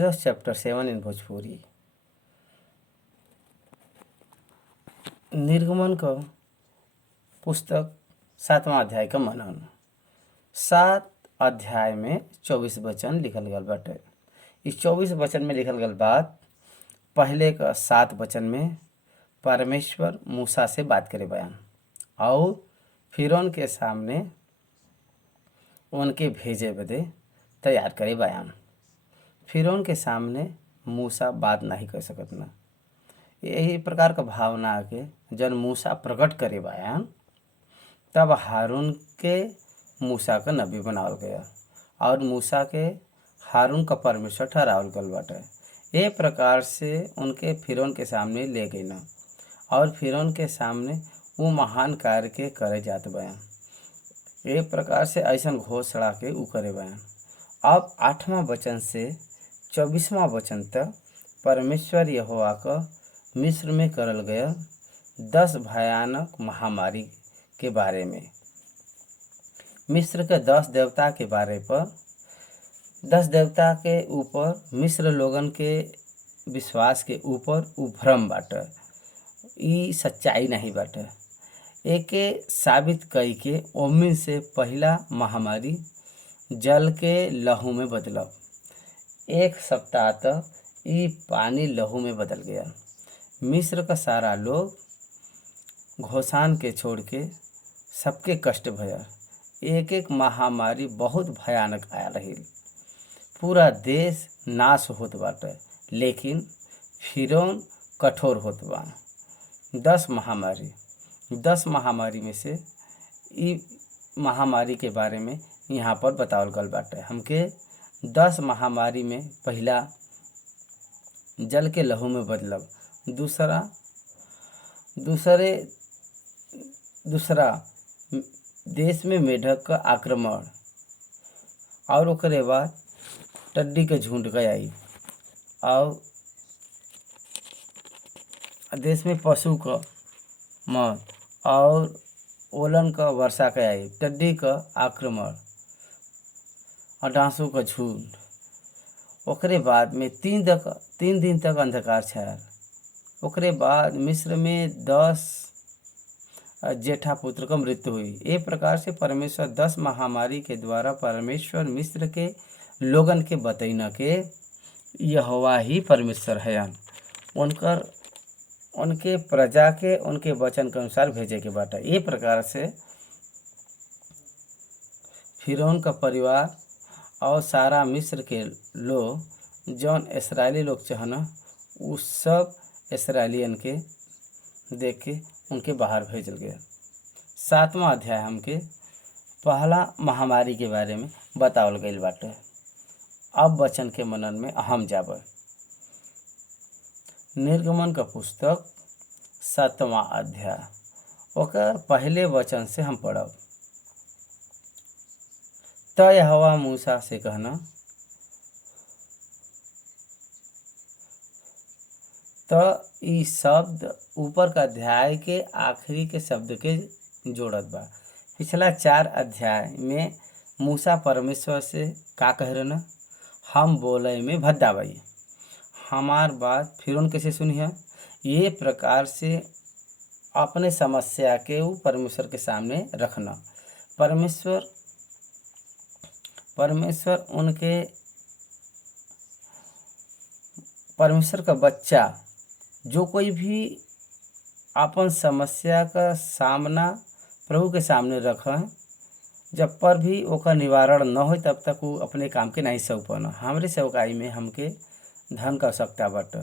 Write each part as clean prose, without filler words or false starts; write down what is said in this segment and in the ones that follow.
Chapter 7 इन भोजपुरी। निर्गमन का पुस्तक 7वां अध्याय का मनन। 7 अध्याय में 24 वचन लिखल गल बाटे। इस 24 वचन में लिखल गल बात पहले का 7 वचन में परमेश्वर मूसा से बात करे बयान और फिरौन के सामने उनके भेजे बदे तैयार करे बयान। फिरौन के सामने मूसा बात नहीं कर सकत ना। यही प्रकार का भावना के जब मूसा प्रकट करे बयान तब हारून के मूसा का नबी बनावल गया और मूसा के हारून का परमेश्वर ठहरावल गल बाटे। ये प्रकार से उनके फिरौन के सामने ले गई ना और फिरौन के सामने वो महान कार्य के करे जात बयान। एक प्रकार से ऐसा घोषणा के ऊ करे बयान। अब 8वां वचन से 24वां वचन तक परमेश्वर यहोवा का मिस्र में करल गया 10 भयानक महामारी के बारे में, मिस्र के 10 देवता के बारे पर, 10 देवता के ऊपर मिस्र लोगन के विश्वास के ऊपर ऊ भ्रम बाटे, ई सच्चाई नहीं बाटे। एके साबित कई के ओमिन से पहला महामारी जल के लहू में बदलब। 1 सप्ताह तक ई पानी लहू में बदल गया। मिस्र का सारा लोग घोषान के छोड़ के सबके कष्ट भया। एक एक महामारी बहुत भयानक आया रही। पूरा देश नाश होत बाटे, लेकिन फिरौन कठोर होत बा। 10 महामारी में से ई महामारी के बारे में यहाँ पर बतावल गल बाटे। हमके 10 महामारी में पहला जल के लहू में बदलब, दूसरा देश में मेढक का आक्रमण और ओकरे बाद टड्डी के झुंड गई और देश में पशु का मौत और ओलन का वर्षा के आई, टड्डी का आक्रमण और डांसों का झुंड। ओकरे बाद में 3 दिन तक अंधकार छाया। ओकरे बाद मिस्र में 10 जेठा पुत्र का मृत्यु हुई। एक प्रकार से परमेश्वर 10 महामारी के द्वारा परमेश्वर मिस्र के लोगन के बतैना के यहोवा ही परमेश्वर है। उनके प्रजा के उनके वचन के अनुसार भेजे के बाटा। ये प्रकार से फिरौन का परिवार और सारा मिस्र के लोग जौन इस्राएली लोग चाहना वो सब इस्राएलियन के देख के उनके बाहर भेजल गया। 7वां अध्याय हमके पहला महामारी के बारे में बतावल गईल बाटे। अब वचन के मनन में अहम जाब। निर्गमन का पुस्तक 7वां अध्याय ओकर पहले वचन से हम पढ़ब। त यहोवा मूसा से कहना, तो ई शब्द ऊपर का अध्याय के आखिरी के शब्द के जोड़त बा। पिछला 4 अध्याय में मूसा परमेश्वर से का कह रहे न, हम बोले में भद्दा भाई हमार बात फिरौन कैसे सुनी है। ये प्रकार से अपने समस्या के वो परमेश्वर के सामने रखना। परमेश्वर का बच्चा जो कोई भी अपन समस्या का सामना प्रभु के सामने रखें, जब पर भी ओका निवारण न हो तब तक वो अपने काम के नहीं सौंप पाना। हमारे सेवकाई में हमके धन का आवश्यकता बाटे।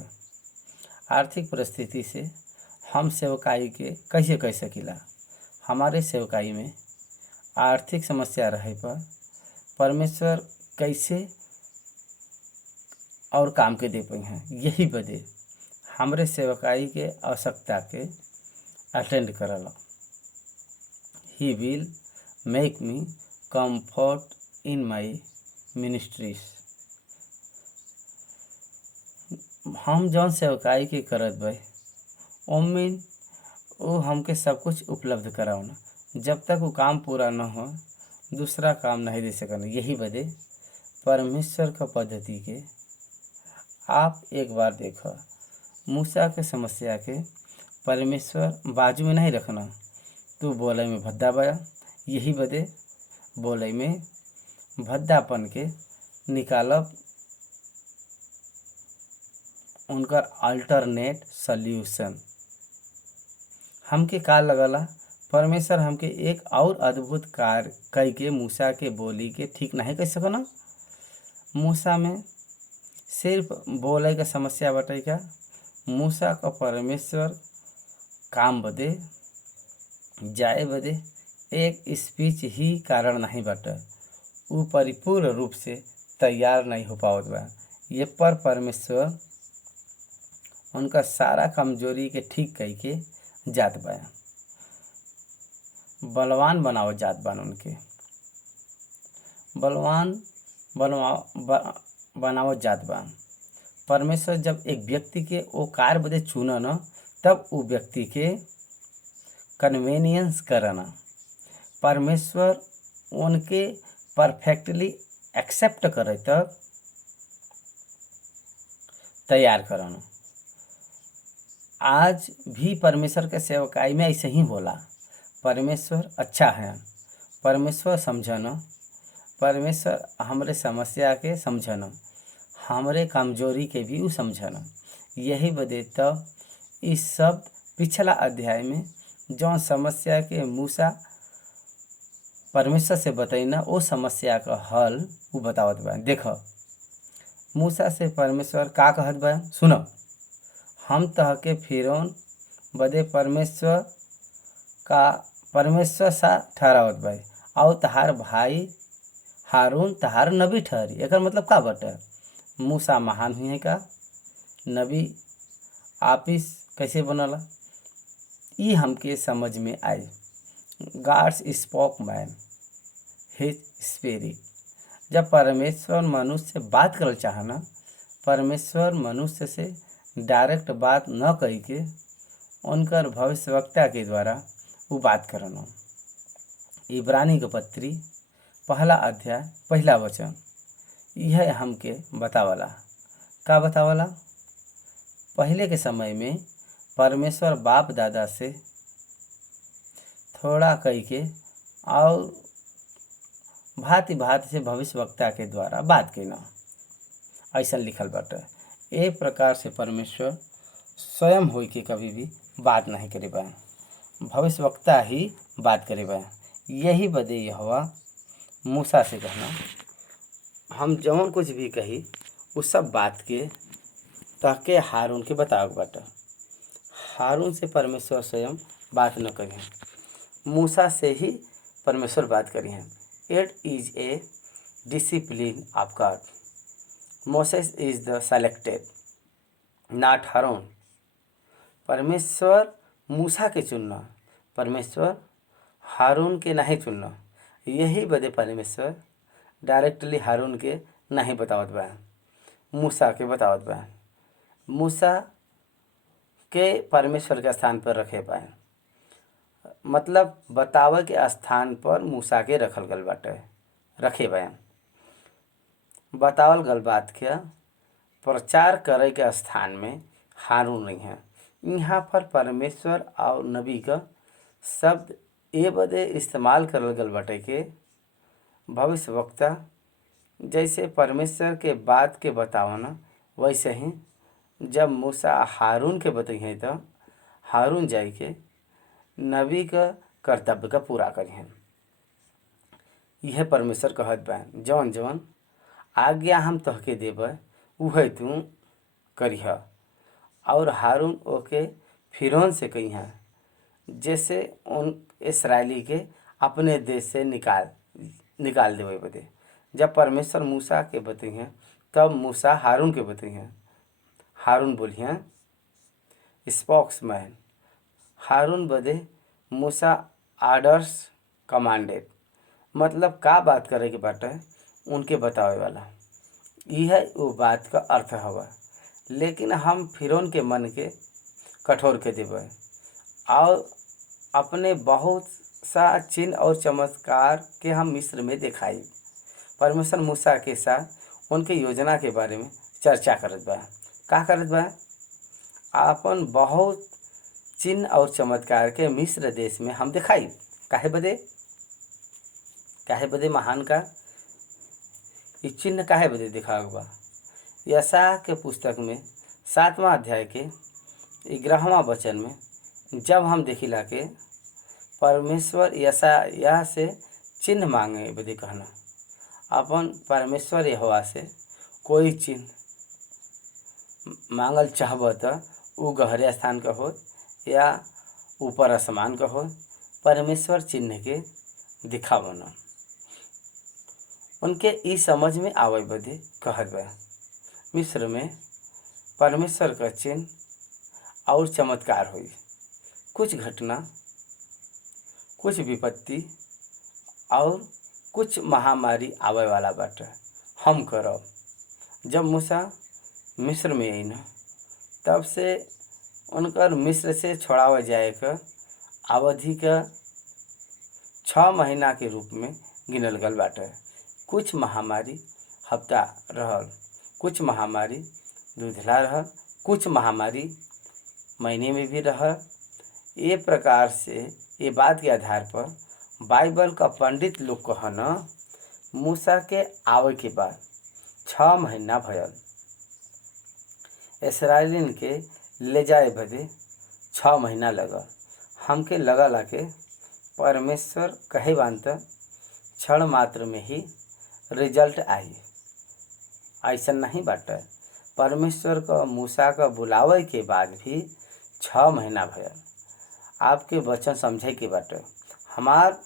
आर्थिक परिस्थिति से हम सेवकाई के कैसे कह सकीला। हमारे सेवकाई में आर्थिक समस्या रहे पर परमेश्वर कैसे और काम के दे पाई हैं। यही बदे हमरे सेवकाई के आवश्यकता के अटेंड करला। He will make me comfort in my ministries। हम जौन सेवकाई के करत भाई ओमिन वो हमके सब कुछ उपलब्ध करावना। जब तक वो काम पूरा न हो दूसरा काम नहीं दे सकना। यही बदे परमेश्वर का पद्धति के आप एक बार देखो, मूसा के समस्या के परमेश्वर बाजू में नहीं रखना, तू बोले में भद्दा बया, यही बदे बोले में भद्दापन के निकालब उनकर अल्टरनेट सल्यूशन। हमके का लगला, परमेश्वर हमके एक और अद्भुत कार्य कई के मूसा के बोली के ठीक नहीं कह सकना। मूसा में सिर्फ बोले का समस्या बटे क्या, मूसा का परमेश्वर काम बदे जाए बदे एक स्पीच ही कारण नहीं बटे, वो परिपूर्ण रूप से तैयार नहीं हो पावत बा। ये पर परमेश्वर उनका सारा कमजोरी के ठीक कई के जात बा, बलवान बनाओ जात बान, उनके बलवान बनाओ जात बा। परमेश्वर जब एक व्यक्ति के वो कार्य बदे चुना न, तब वो व्यक्ति के कन्वेनियंस करना, परमेश्वर उनके परफेक्टली एक्सेप्ट करे तक तैयार करना। आज भी परमेश्वर के सेवकाई में ऐसे ही होला। परमेश्वर अच्छा है, परमेश्वर समझना, परमेश्वर हमरे समस्या के समझना, हमरे कमजोरी के भी वो समझना। यही बदे तो इस सब पिछला अध्याय में जौन समस्या के मूसा परमेश्वर से बतैना, वो समस्या का हल वो बतावत बा। देखो मूसा से परमेश्वर का कहत बा, सुनो, हम तहके फिरौन बदे परमेश्वर सा ठहरावत भाई, और तहार भाई हारून तहार नबी ठहरी। एकर मतलब का बटे, मूसा महान हुई का, नबी आपिस कैसे बनला, ये हमके समझ में आई। God's spoke man his spirit. जब परमेश्वर मनुष्य से बात करल चाहना, परमेश्वर मनुष्य से डायरेक्ट बात न कही के उनकर भविष्यवक्ता के द्वारा वो बात करना। इब्रानी के पत्री पहला अध्याय पहला वचन यह हमके बतावला। का बतावला, पहले के समय में परमेश्वर बाप दादा से थोड़ा कही के और भांति भांति से भविष्यवक्ता के द्वारा बात करना, ऐसा लिखल बाटे। ए प्रकार से परमेश्वर स्वयं होई के कभी भी बात नहीं करे बा, भविष्यवक्ता ही बात करे बा। यही बदे यहोवा मूसा से कहना, हम जौन कुछ भी कही उस सब बात के ताके हारून के बताओ बाटा। हारून से परमेश्वर स्वयं बात न करें, मूसा से ही परमेश्वर बात करी हैं। It is a discipline of God, Moses is the selected not Haroon. परमेश्वर मूसा के चुनना, परमेश्वर हारून के नहीं चुनना। यही बदे परमेश्वर डायरेक्टली हारून के नहीं बतावत बा, मूसा के बतावत बा। मूसा के परमेश्वर के स्थान पर रखे पाए, मतलब बतावे के स्थान पर मूसा के रखल गल बाटे, रखे बा। बतावल गल बात के प्रचार करे के स्थान में हारून नहीं है। यहाँ पर परमेश्वर और नबी का शब्द ए बदे इस्तेमाल करल गल बाटे के भविष्यवक्ता जैसे परमेश्वर के बात के बतावना, वैसे ही जब मूसा हारून के बताइए तो हारून जाई के नबी का कर्तव्य का पूरा करिए। यह परमेश्वर कहत बा, जौन जौन आज्ञा हम तहके देबै उहे तू करिह। और हारून ओके फिरौन से कहिए, जैसे उन इस्राएली के अपने देश से निकाल देवे बदे। जब परमेश्वर मूसा के बतइए तब मूसा हारून के बतइए। हारून बोलिए स्पोक्समैन, हारून बदे मूसा आर्डर्स कमांडेड, मतलब का बात करे के बाटे उनके बतावे वाला। यह वो बात का अर्थ हवा। लेकिन हम फिरौन के मन के कठोर के देवे और अपने बहुत सा चिन्ह और चमत्कार के हम मिस्र में दिखाई। परमेश्वर मूसा के साथ उनके योजना के बारे में चर्चा करत बा। का करत बा, आपन बहुत चिन्ह और चमत्कार के मिस्र देश में हम दिखाई। काहे बदे, काहे बदे महान का ई चिन्ह काहे बदे दिखावल बा। यशायाह के पुस्तक में 7वां अध्याय के 11वां वचन में जब हम देखिला के परमेश्वर यशायाह से चिन्ह मांगे बदे कहना, अपन परमेश्वर यहोवा से कोई चिन्ह मांगल चाहब त उ गहरे स्थान का हो या ऊपर आसमान का हो, परमेश्वर चिन्ह के दिखावन। उनके ई समझ में आवे बदे कहत बा। मिस्र में परमेश्वर का चिन्ह और चमत्कार हुई। कुछ घटना, कुछ विपत्ति और कुछ महामारी आवे वाला बाटे। हम करब। जब मूसा मिस्र में आई न, तब से उनकर मिस्र से छोड़ावे जाए का अवधि का 6 महीना के रूप में गिनल गल बाटे। कुछ महामारी हफ्ता रहल, कुछ महामारी दूधला रहल, कुछ महामारी महीने में भी रहल। ये प्रकार से ये बात के आधार पर बाइबल का पंडित लोग कहना, मूसा के आवे के बाद 6 महीना भयल। इसराइलिन के ले जाए बदे 6 महीना लगल। हमके लगला के परमेश्वर कहे बांत क्षण मात्र में ही रिजल्ट आई। ऐसा नहीं बाटे। परमेश्वर का मूसा का बुलावे के बाद भी 6 महीना भयल। आपके वचन समझे के बाटे। हमार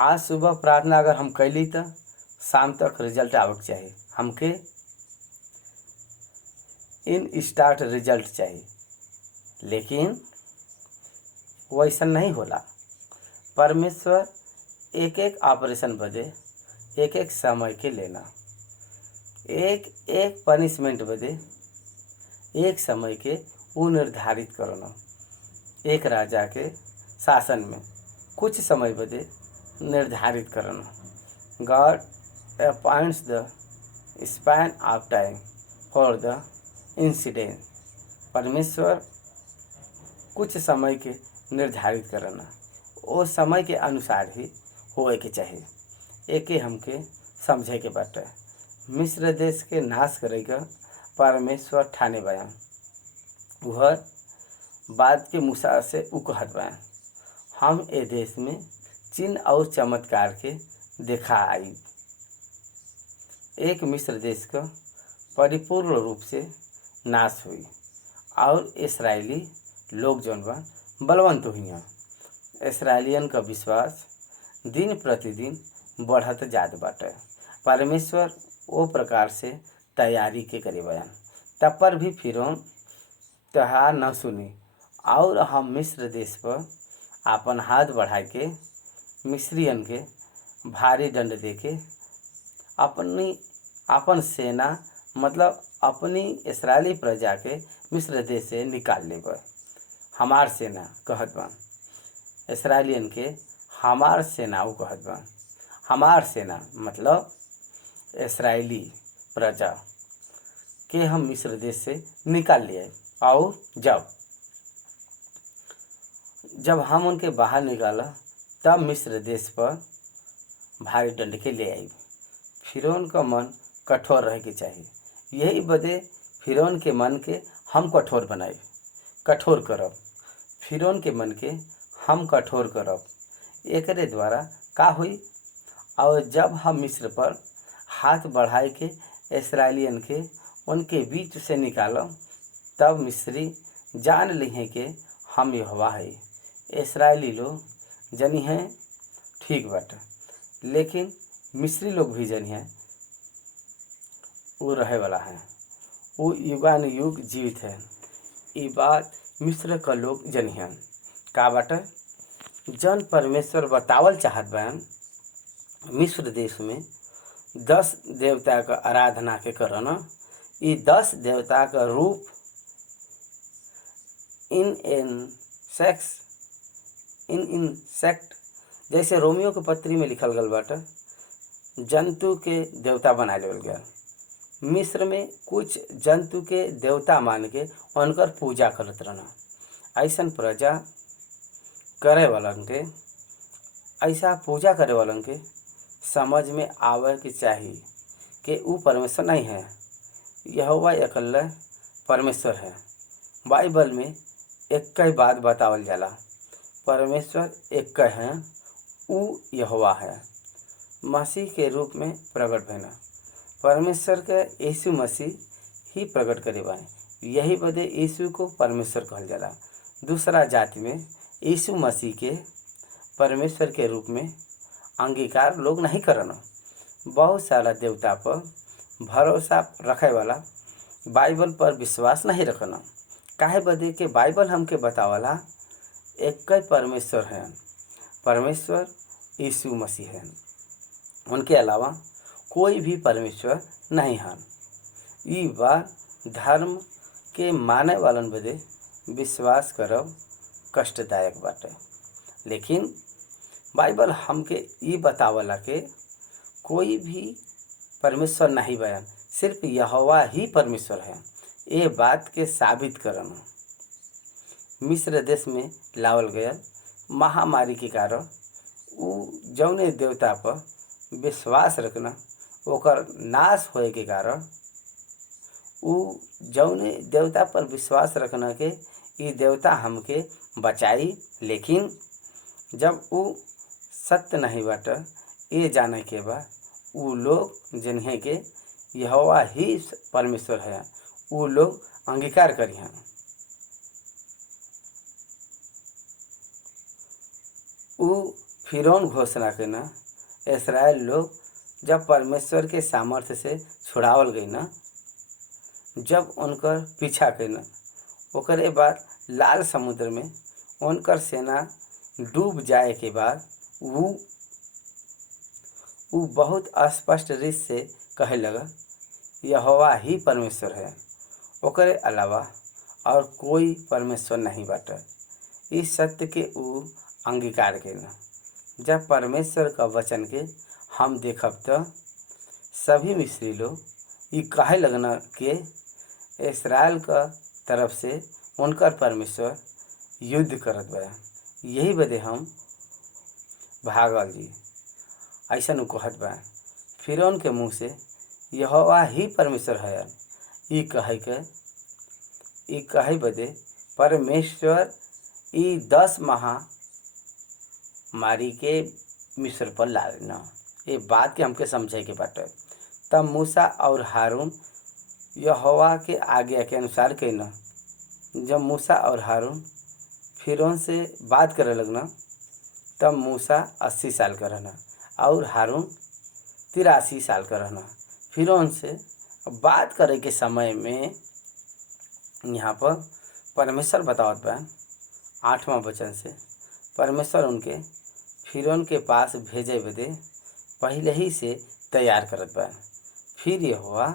आज सुबह प्रार्थना अगर हम कैली तो शाम तक रिजल्ट आवे के चाहिए। हमके इन स्टार्ट रिजल्ट चाहिए, लेकिन वैसा नहीं होला। परमेश्वर एक एक ऑपरेशन बदे एक एक समय के लेना, एक एक पनिशमेंट बदे एक समय के वो निर्धारित करना। एक राजा के शासन में कुछ समय बदे निर्धारित करना। God appoints the span of time for the incident. परमेश्वर कुछ समय के निर्धारित करना, वो समय के अनुसार ही होए के चाहिए। एके हमके समझे के बाटे। मिस्र देश के नाश करेगा परमेश्वर ठाने बयान। वह बाद के मूसा से उ कहत बयान, हम ए देश में चिन्ह और चमत्कार के देखा आई। एक मिस्र देश का परिपूर्ण रूप से नाश हुई और इसराइली लोग जौन बा बलवंत हुई। इसराइलियन का विश्वास दिन प्रतिदिन बढ़त जात बाटे। परमेश्वर वो प्रकार से तैयारी के करे बयान। तब पर भी फिरौन त्योहार न सुनी और हम मिस्र देश पर आपन हाथ बढ़ा के मिस्रियन के भारी दंड दे के अपन सेना मतलब अपनी इस्राएली प्रजा के मिस्र देश से निकाल लेब। हमार सेना कहत बा इसराइलियन के, हमार सेना वो कहत बा। हमार सेना मतलब इसराइली प्रजा के हम मिस्र देश से निकाल लिए। और जब हम उनके बाहर निकाला तब मिस्र देश पर भारी दंड के ले आई। फिरौन का मन कठोर रहे के चाहिए। यही बदे फिरौन के मन के हम कठोर बनाए, कठोर करब। फिरौन के मन के हम कठोर करब। एकरे द्वारा का हुई, और जब हम मिस्र पर हाथ बढ़ाए के इसराइलियन के उनके बीच से निकालब, तब मिस्री जान ली हैं कि हम यहोवा है। इसराइली लोग जनी हैं ठीक बाटे, लेकिन मिस्री लोग भी जनी हैं वो रहे वाला है, वो युगान युग जीवित है। ये बात मिस्र का लोग जनी हैं का बाटे। जन परमेश्वर बतावल चाहत बयान मिस्र देश में 10 देवता का आराधना के करना। ये 10 देवता का रूप इन सेक्ट जैसे रोमियो के पत्री में लिखल गल बाटे जंतु के देवता बना लेवल गया। मिस्र में कुछ जंतु के देवता मान के उनकर पूजा करत रहना। ऐसन प्रजा करे वालन के, ऐसा पूजा करे वालन के समझ में आवे के चाहिए कि वो परमेश्वर नहीं है, यहोवा अकेला परमेश्वर है। बाइबल में एक ही बात बतावल जाला, परमेश्वर एक है, ऊ यहोवा है, मसीह के रूप में प्रकट भइना। परमेश्वर के यीशु मसीह ही प्रकट करे बाए। यही बदे यीशु को परमेश्वर कहल जाला। दूसरा जाति में यीशु मसीह के परमेश्वर के रूप में अंगीकार लोग नहीं करन। बहुत सारा देवता पर भरोसा रखे वाला बाइबल पर विश्वास नहीं रखना। काहे बदे के बाइबल हमके बतावला एक ही परमेश्वर है, परमेश्वर यीशु मसीह है, उनके अलावा कोई भी परमेश्वर नहीं है। ई बात धर्म के माने वालन बदे विश्वास करब कष्टदायक बाटे, लेकिन बाइबल हमके ई बतावला के कोई भी परमेश्वर नहीं बयान, सिर्फ यहोवा ही परमेश्वर है। ये बात के साबित करना मिस्र देश में लावल गया महामारी के कारण उ जौने देवता पर विश्वास रखना ओकर नाश होए के कारण उ जौने देवता पर विश्वास रखना के ई देवता हमके बचाई, लेकिन जब उ सत्य नहीं बाटे ये जाने के बाद उ लोग जिन्हें के यहोवा ही परमेश्वर है उ लोग अंगीकार करिहन। उ फिरौन घोषणा के न इस्राएल लोग जब परमेश्वर के सामर्थ्य से छुड़ावल गई न, जब उनकर पीछा के न ओकरे बाद लाल समुद्र में उनकर सेना डूब जाए के बाद उ बहुत स्पष्ट रीत से कहे लगा यहोवा ही परमेश्वर है, ओकरे अलावा और कोई परमेश्वर नहीं बाटे। इस सत्य के उ अंगीकार केला। जब परमेश्वर का वचन के हम देखब तो सभी मिस्री लोग ये कहे लगना कि इस्राएल का तरफ से उनकर परमेश्वर युद्ध करत बा। यही बदे हम भागल जी, ऐसा नु कहत बा। फिरौन के मुँह से यहोवा ही परमेश्वर है ई कहे बदे परमेश्वर ई 10 महामारी के मिस्र पर लाना। ये बात के हमके समझे के बाटे। तब मूसा और हारून यहोवा के आज्ञा के अनुसार कहना। जब मूसा और हारून फिरौन से बात करे लगना तब मूसा 80 साल का रहना और हारून 83 साल का रहना। फिरौन से बात करे के समय में यहाँ पर परमेश्वर बतावत बा 8वां वचन से परमेश्वर उनके फिरौन के पास भेजे बदे पहले ही से तैयार करत बा। फिर यहोवा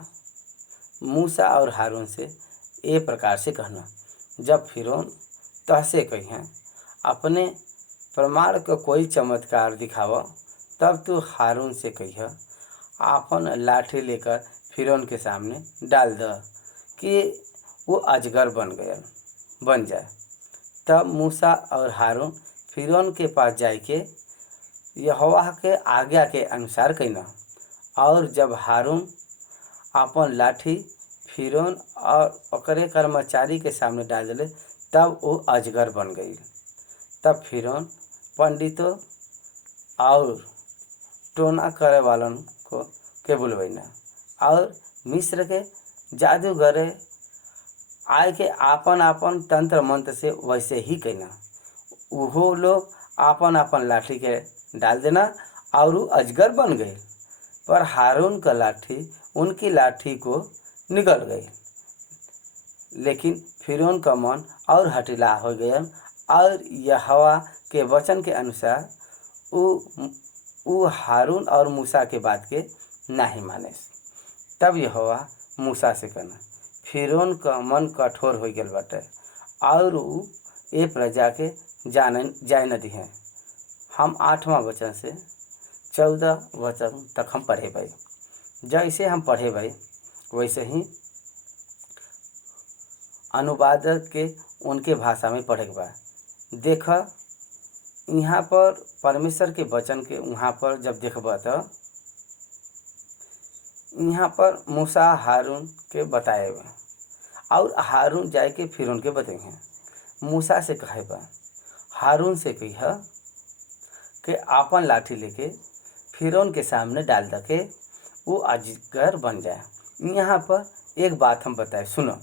मूसा और हारून से ए प्रकार से कहना, जब फिरौन तहसे कहिए अपने प्रमाण का कोई चमत्कार दिखावा तब तू हारून से कहिए आपन लाठी लेकर फिरौन के सामने डाल द कि वो अजगर बन जाए। तब मूसा और हारून फिरौन के पास जाए के यहोवा के आज्ञा के अनुसार कहना, और जब हारून अपन लाठी फिरौन और ओकरे कर्मचारी के सामने डाल दिले तब वो अजगर बन गई। तब फिरौन पंडितों और टोना करे वालन को के बुलवैना और मिस्र के जादूगर आय के आपन आपन तंत्र मंत्र से वैसे ही कहना। वो लोग आपन आपन लाठी के डाल देना और वो अजगर बन गए, पर हारून का लाठी उनकी लाठी को निकल गई। लेकिन फिरौन का मन और हठीला हो गया और यहोवा के वचन के अनुसार वो हारून और मूसा के बात के नहीं माने। तब यहोवा मूसा से कहना, फिरौन का मन कठोर हो गया बाटे और उ ए प्रजा के जाए न दिहे। हम 8वां वचन से 14 वचन तक हम पढ़े भाई। जैसे हम पढ़े भाई वैसे ही अनुवादक के उनके भाषा में पढ़े के बा। देख यहाँ पर परमेश्वर के वचन के वहाँ पर जब देखबा तो यहाँ पर मूसा हारून के बताए बा और हारून जाए के फिर उनके बताइए। मूसा से कहे बा, हारून से कह के आपन लाठी लेके फिरौन के सामने डाल दके वो अजगर बन जाए। यहाँ पर एक बात हम बताए सुनो,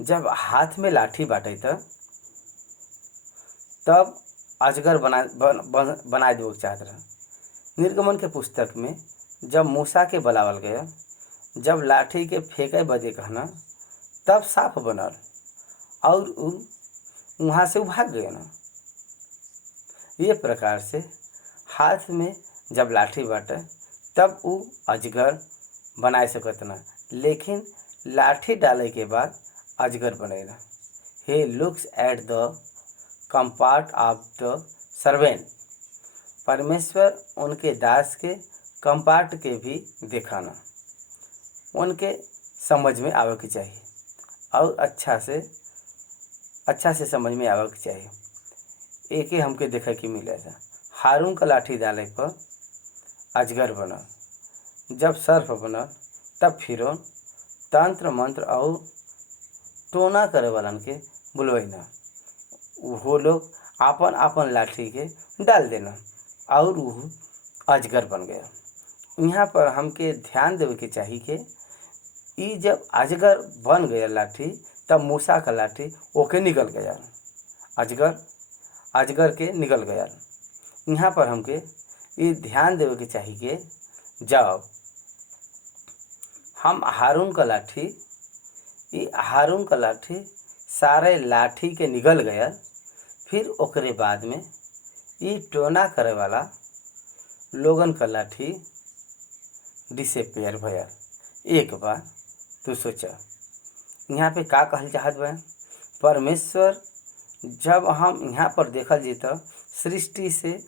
जब हाथ में लाठी बाटे तब अजगर बना दे चाहत रहा। निर्गमन के पुस्तक में जब मूसा के बुलावल गया, जब लाठी के फेंके बदे कहना तब साफ बनल और वहाँ से भाग गए ना। ये प्रकार से हाथ में जब लाठी बाटे तब वो अजगर बनाए सकत ना, लेकिन लाठी डाले के बाद अजगर बनेगा। He looks at the comfort of the servant. परमेश्वर उनके दास के कंपार्ट के भी देखाना, उनके समझ में आवे के चाहिए और अच्छा से समझ में आवे के चाहिए। एक ही हमके देखे के मिले था, हारून का लाठी डाले पर अजगर बनल। जब सर्फ बनल तब फिरौन तंत्र मंत्र और टोना करे वालन के बुलवैना। वो लोग आपन आपन लाठी के डाल देना और वो अजगर बन गया। यहाँ पर हमके ध्यान देवे के चाहिए कि ई जब अजगर बन गया लाठी तब मूसा का लाठी ओके निकल गया, अजगर के निकल गया। यहाँ पर हमके ये ध्यान देवे के चाहिए कि जब हम हारून का लाठी सारे लाठी के निकल गया, फिर ओकरे बाद में ये टोना करे वाला लोगन का लाठी डिसअपियर भया। एक बार तू सोचा यहाँ पे का कहल चाहत बा। परमेश्वर जब हम यहाँ पर देखल जी तो सृष्टि से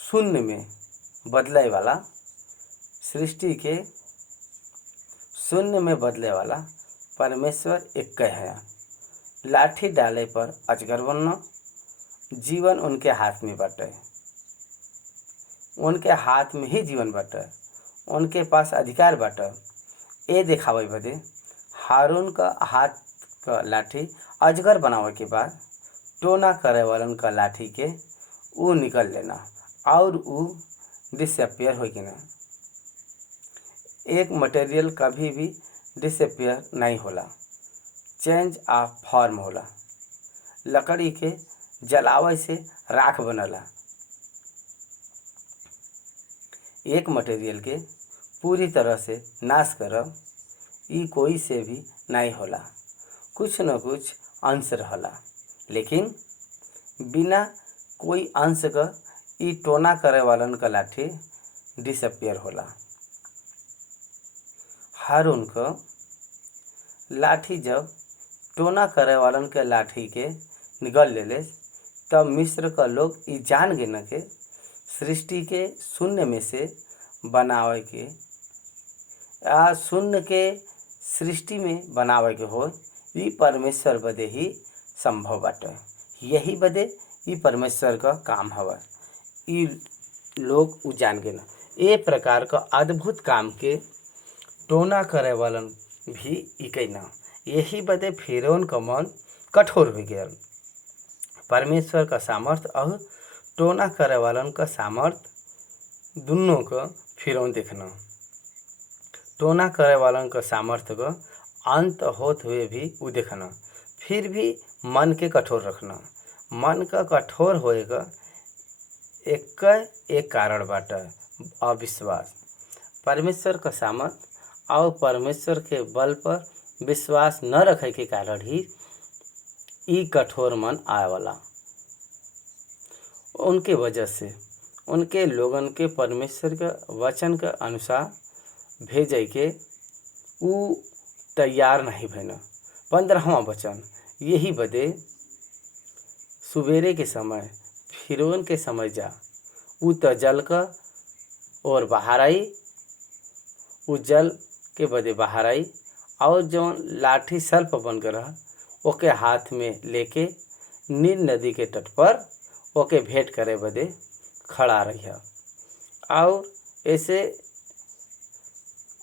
शून्य में बदले वाला, सृष्टि के शून्य में बदले वाला परमेश्वर एक है। लाठी डाले पर अजगर बनना, जीवन उनके हाथ में बाटे, उनके हाथ में ही जीवन बाटे, उनके पास अधिकार बाटे। ये दिखावे बदे हारून का हाथ का लाठी अजगर बनावे के बाद टोना करे वालन का लाठी के वो निकल लेना और वो डिसअपियर हो ना। एक मटेरियल कभी भी डिसअपियर नहीं होला, चेंज ऑफ फॉर्म होला। लकड़ी के जलावे से राख बनला। एक मटेरियल के पूरी तरह से नाश करब ई कोई से भी नहीं होला, कुछ न कुछ अंश रहला, लेकिन बिना कोई अंश का ई टोना करे वालन का लाठी डिसअपियर होला। हारून का लाठी जब टोना करे वालन के लाठी के निगल लेले तब मिस्र का लोग ई जान गए न के सृष्टि के शून्य में से बनावे के शून्य के सृष्टि में बनावे के हो ई परमेश्वर बदे ही संभव बाटे। यही बदे ई परमेश्वर का काम हवा। ई लोग उ जान गए ना। ये प्रकार का अद्भुत काम के टोना करे वालन भी इके ना। यही बदे फिरौन का मन कठोर हो गया। परमेश्वर का सामर्थ और टोना करे वालन का सामर्थ दोनों का फिरौन देखना। टोना करे वालन का सामर्थ्य का अंत होते हुए भी वो देखना, फिर भी मन के कठोर रखना। मन का कठोर होएगा एक कारण बाटा अविश्वास। परमेश्वर का सामर्थ और परमेश्वर के बल पर विश्वास न रखे के कारण ही ई कठोर मन आए वाला। उनके वजह से उनके लोगन के परमेश्वर के वचन के अनुसार भेजे के उ तैयार नहीं भैना। 15वां वचन, यही बदे सुबेरे के समय फिरौन के समय जा उ त जल क और बाहर आई, उ जल के बदे बाहर आई और जौन लाठी सर्प बन के रहा ओके हाथ में लेके नील नदी के तट पर ओके भेंट करे बदे खड़ा रही है। और ऐसे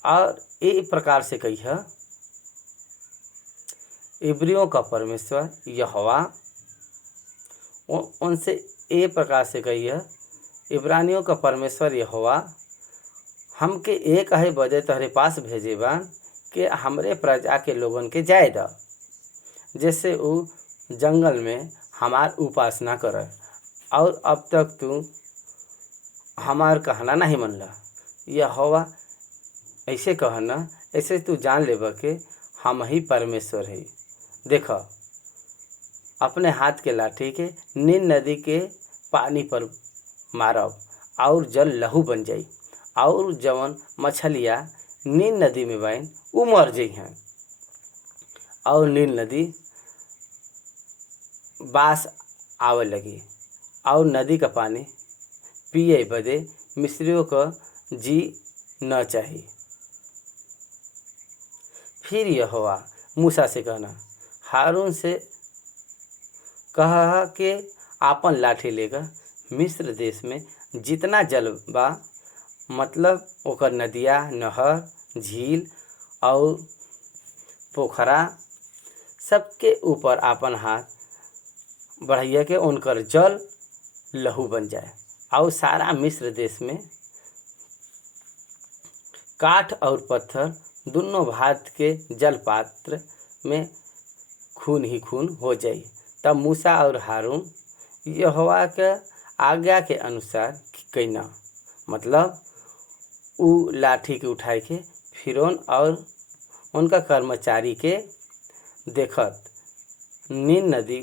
और ये प्रकार से कही है, इब्रियों का परमेश्वर यहोवा उनसे ये प्रकार से कही है, इब्रानियों का परमेश्वर यहोवा हमके एक है बदे तहरे पास भेजे बान कि हमरे प्रजा के लोगन के जाए दा, जैसे वो जंगल में हमार उपासना करे और अब तक तू हमार कहना नहीं मनला। यहोवा ऐसे कहना, ऐसे तू जान लेबा के हम ही परमेश्वर है। देखो अपने हाथ के लाठी के नील नदी के पानी पर मारब और जल लहू बन जाई और जवन मछलियाँ नील नदी में बहन वो मर जाइ हैं और नील नदी बास आवे लगी और नदी का पानी पिए बदे मिस्रियों का जी न चाहिए। फिर यहोवा मूसा से कहना, हारून से कहा कि आपन लाठी लेकर मिस्र देश में जितना जल बा, मतलब ओकर नदिया, नहर, झील और पोखरा सबके ऊपर आपन हाथ बढ़िया के उनकर जल लहू बन जाए और सारा मिस्र देश में काठ और पत्थर दोनों भात के जल पात्र में खून ही खून हो जाए। तब मूसा और हारून यहोवा के आज्ञा के अनुसार कैना, मतलब उ लाठी के उठाए के फिरौन और उनका कर्मचारी के देखत नील नदी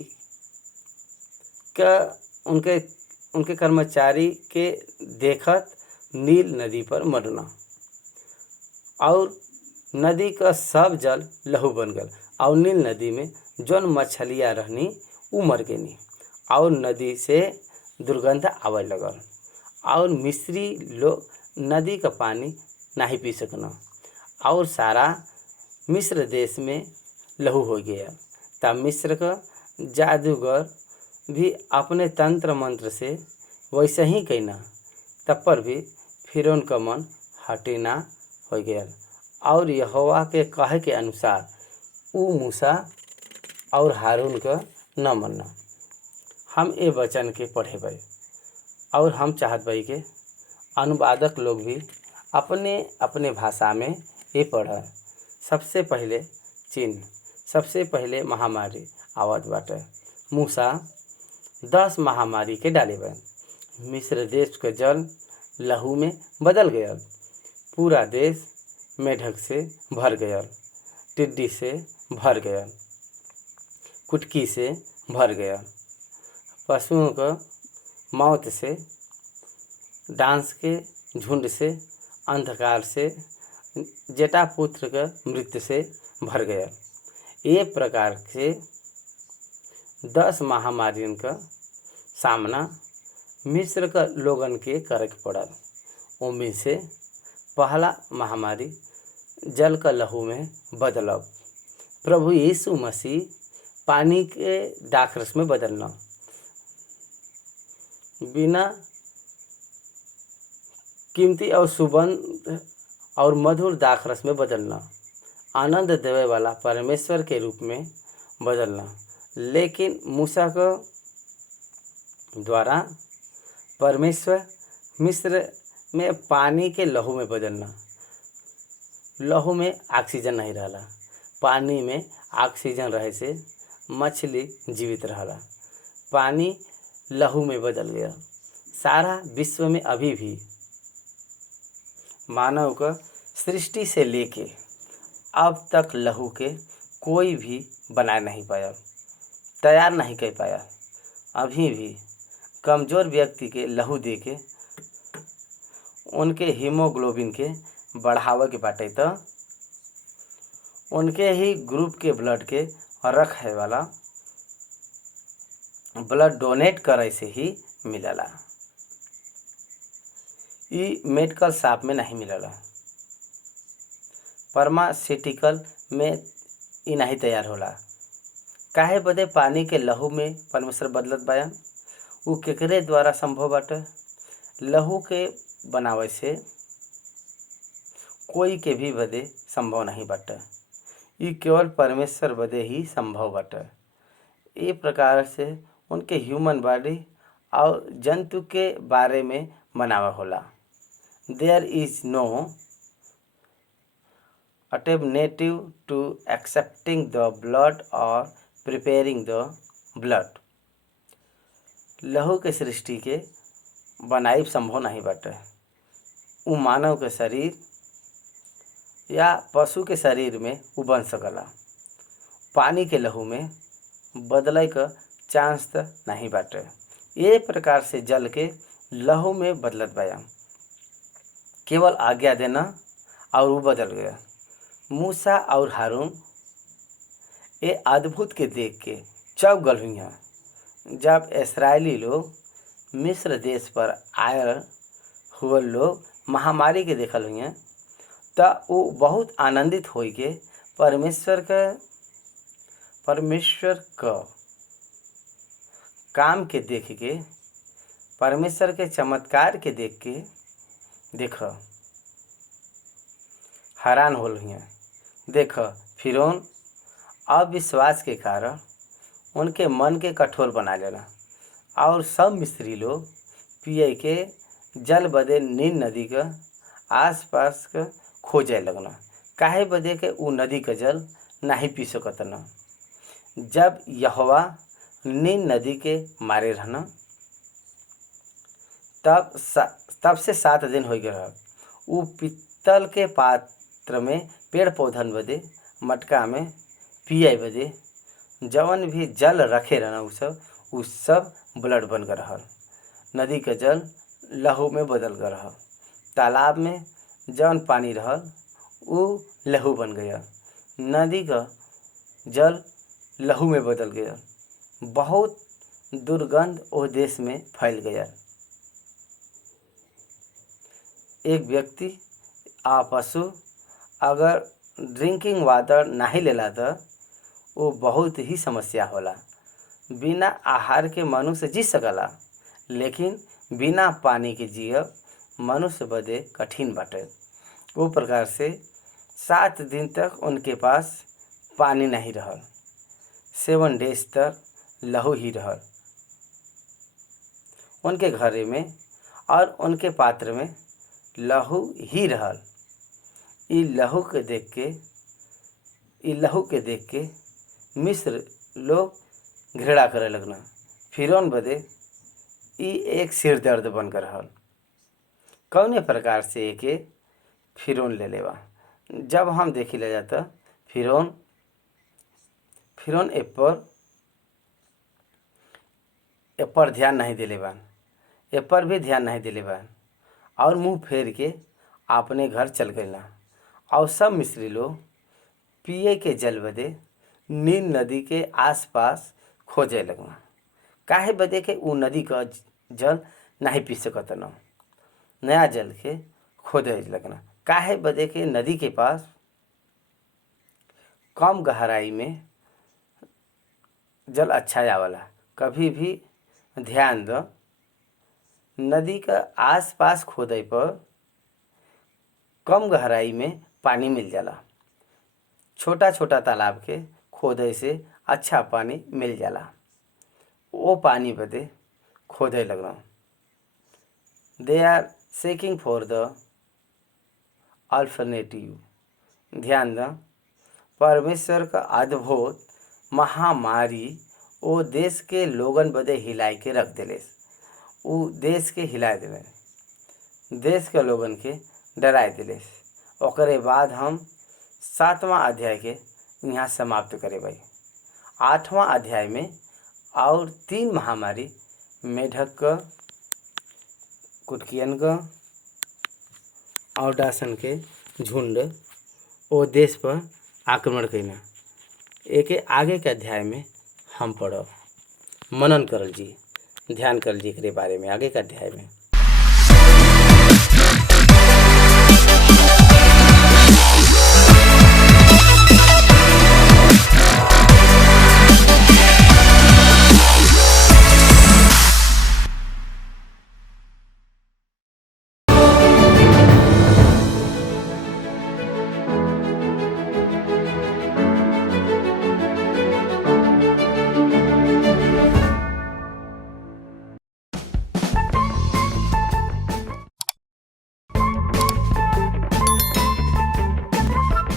का उनके कर्मचारी के देखत नील नदी पर मरना और नदी का सब जल लहू बन गल और नील नदी में जौन मछलियाँ रहनी उ मर गई और नदी से दुर्गंध आवे लगल और मिस्री लोग नदी का पानी नहीं पी सकना और सारा मिस्र देश में लहू हो गया। तब मिस्र का जादूगर भी अपने तंत्र मंत्र से वैसे ही कहना, तब पर भी फिरौन का मन हटिना हो गया और यहोवा के कहे के अनुसार उ मूसा और हारून का न मनना। हम ये वचन के पढ़े भाई और हम चाहत भाई के अनुवादक लोग भी अपने अपने भाषा में ये पढ़। सबसे पहले चिन्ह, सबसे पहले महामारी आवत बाटे। मूसा 10 महामारी के डाले बन, मिस्र देश के जल लहू में बदल गया, पूरा देश मेढक से भर गया, टिड्डी से भर गया, कुटकी से भर गया, पशुओं का मौत से, डांस के झुंड से, अंधकार से, जेठा पुत्र का मृत्यु से भर गया। ये प्रकार से 10 महामारियों का सामना मिस्र का लोगन के करे के पड़ल। उनमें से पहला महामारी जल का लहू में बदलाव। प्रभु यीशु मसीह पानी के दाखरस में बदलना, बिना कीमती और सुगंध और मधुर दाखरस में बदलना, आनंद देवे वाला परमेश्वर के रूप में बदलना। लेकिन मूसा का द्वारा परमेश्वर मिस्र में पानी के लहू में बदलना। लहू में ऑक्सीजन नहीं रहला, पानी में ऑक्सीजन रहे से मछली जीवित रहला। पानी लहू में बदल गया। सारा विश्व में अभी भी मानव का सृष्टि से लेके अब तक लहू के कोई भी बना नहीं पाया, तैयार नहीं कर पाया। अभी भी कमज़ोर व्यक्ति के लहू दे के उनके हीमोग्लोबिन के बढ़ावे के बाटे, तो उनके ही ग्रुप के ब्लड के रखे वाला ब्लड डोनेट करे से ही मिलला। ई मेडिकल शॉप में नहीं मिलला। फार्मास्यूटिकल में ई नहीं तैयार होला। काहे बदे पानी के लहू में परमेश्वर बदलत बायन? उ केकरे द्वारा संभव बाटे? लहू के बनावे से कोई के भी बदे संभव नहीं बाटे। ई केवल परमेश्वर बदे ही संभव बाटे। ए प्रकार से उनके ह्यूमन बॉडी और जंतु के बारे में बनावा होला। There is no alternative to accepting the blood or preparing the blood। लहू के सृष्टि के बनाई संभव नहीं बाटे। उ मानव के शरीर या पशु के शरीर में उ बन सकला। पानी के लहू में बदले का चांस त नहीं बाटे। ये प्रकार से जल के लहू में बदलत बाया। केवल आज्ञा देना और वो बदल गया। मूसा और हारून ये अद्भुत के देख के चौंक गल हुई। जब इस्राएली लोग मिस्र देश पर आए हुए लोग महामारी के देखल हुई तो वो बहुत आनंदित हो के परमेश्वर का काम के देख के, परमेश्वर के चमत्कार के देख के हैरान हो हुई। फिरौन अविश्वास के कारण उनके मन के कठोर बना लेना और सब मिस्री लोग पिए के जल बदे नील नदी का आसपास का खोजे लगना। काहे बदे के उ नदी का जल नहीं पी सकत न। जब यहोवा नील नदी के मारे रहना तब से 7 दिन हो गए। उ पित्तल के पात्र में पेड़ पौधन बदे मटका में पिए बदे जवन भी जल रखे रहना उ सब ब्लड बन कर रहल। नदी का जल लहू में बदल कर रहल। तालाब में जवन पानी रहल उ लहू बन गया। नदी का जल लहू में बदल गया। बहुत दुर्गंध ओ देश में फैल गया। एक व्यक्ति आ पशु अगर ड्रिंकिंग वाटर नहीं लेला तो वो बहुत ही समस्या होला। बिना आहार के मनुष्य जी सकला, लेकिन बिना पानी के जियब मनुष्य बदे कठिन बाटे। वो प्रकार से 7 दिन तक उनके पास पानी नहीं रहल। 7 डेज तक लहू ही रहल उनके घरे में और उनके पात्र में लहू ही रहल। ई लहू के देख के मिस्र लोग घृणा करे लगना। फिरौन बदे ई एक सिर दर्द बनकर रहल। कौने प्रकार से एके फिरौन ले लेवा। जब हम देखी ले जाता फिरौन पर ध्यान नहीं दिले बान, ए पर भी ध्यान नहीं दिले बान और मुंह फेर के अपने घर चल गए। और सब मिस्री लोग पिए के जल बदे नील नदी के आसपास खोजे लगना। काहे बदे के उ नदी का जल नहीं पी सकत न। नया जल के खोजे लगना। काहे बदे के नदी के पास कम गहराई में जल अच्छा आवाला। कभी भी ध्यान दो, नदी का आसपास खोदे पर कम गहराई में पानी मिल जाला। छोटा छोटा तालाब के खोदे से अच्छा पानी मिल जाला। वो पानी बदे खोदे लगना। They are seeking for the alternative. ध्यान द, परमेश्वर का अद्भुत महामारी वो देश के लोगन बदे हिलाई के रख दिले। उ देश के हिलाए दिले, देश के लोगन के डराए दिले। ओकरे बाद हम 7वां अध्याय के यहाँ समाप्त करे भाई। 8वां अध्याय में और 3 महामारी मेढक का, कुटकियन का और डासन के झुंड वो देश पर आक्रमण कैना। एक आगे के अध्याय में हम पढ़ब। मनन करल जी, ध्यान करल जी के बारे में आगे के अध्याय में।